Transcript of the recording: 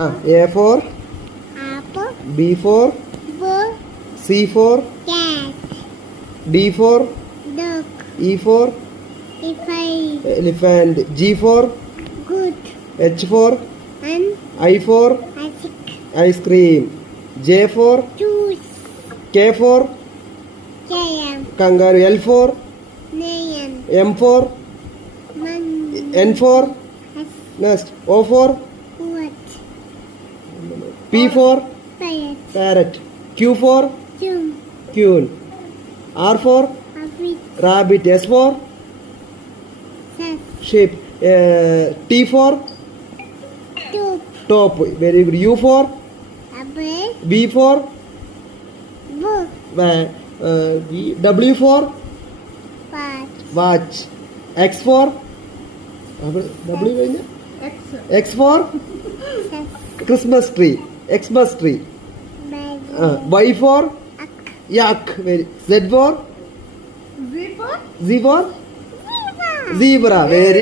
A for apple. B for Ball. C for Cat. D for Dog. E for Elephant. elephant. G for Good. H for And I for magic. ice cream. J for Juice. K for Jam. kangaroo. L for Lion. M for Man. N for nest. O for What? P for Parrot. parrot. Q for Jum. queen. R for Rabbit. rabbit. S for Cat. sheep. T for Top. top. Very good. U for Apple. B for Book. W for Watch. watch. X for W കഴിഞ്ഞ X for Christmas tree. Xmas tree. Bed. Y for yak. Very. Z for Zebra. Z for Zebra. zebra. Very